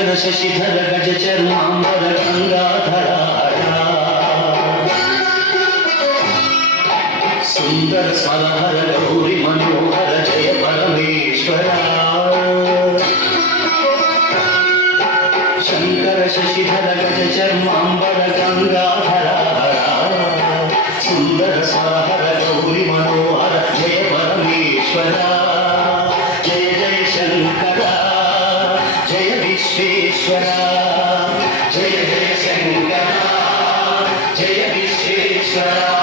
शंकर शशिधर गज चर्मांबर गंगाधरा सुंदर स्वरहर गौरी मनोहर जय परमेश्वरा शंकर शशिधर गज चर्मांबर गंगाधरा सुंदर स्वरहर गौरी मनोहर जय परमेश्वरा जय जय शंकरा जय विश्वेश्वरा जय जय शंकरा जय विश्वेश्वरा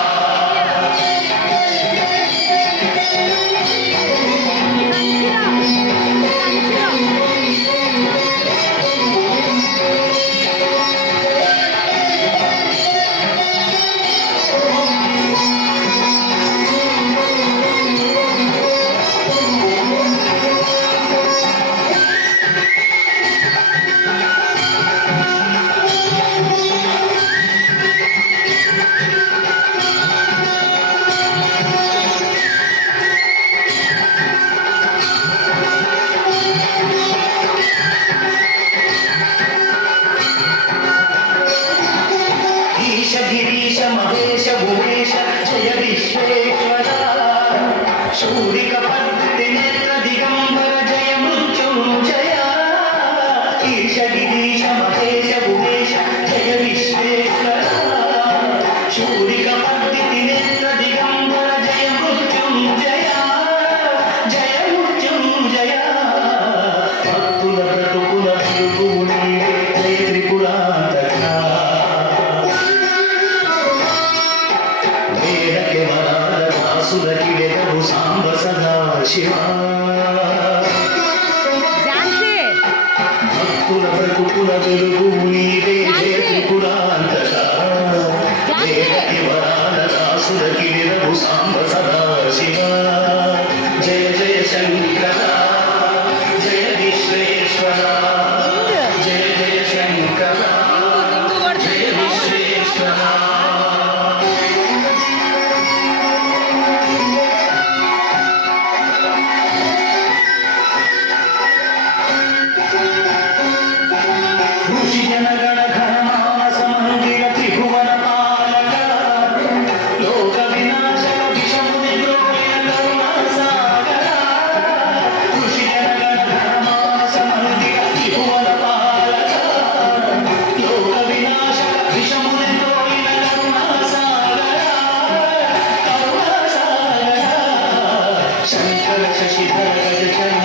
गिरीश महेश भुवेश जय विश्वेश्वरा शूरिक पद्मि नेत्र दिगंबर जय मृत्युंजया ईश गिरीश महेश भुवेश जय विश्वेश्वरा शूरिक पद्मि नेत्र दिगंबर जय मृत्युंजया जय मृत्युंजया भक्तुल ब्रतुकुल भृगुनी जय त्रिपुरांतका सुरकिवेदु सांब सदा शिवा भक्तुल ब्रतुकुल वेलुगु नीवे जय त्रिपुरांतका वेदके वरानदा सुरकिवेदु सांब सदा शिवा जय जय शंकरा जय विश्वेश्वरा जय जय शंकरा जय विश्वेश्वरा जनगण घनमानस मंदिर त्रिभुवन पालक लोक विनाशक विषमुनि द्रोहिण करुणा सागर ऋषि जनगण घनमानस मंदिर त्रिभुवन पालक लोक विनाशक विषमुनि द्रोहिण करुणा सागर शंकर शशिधर गज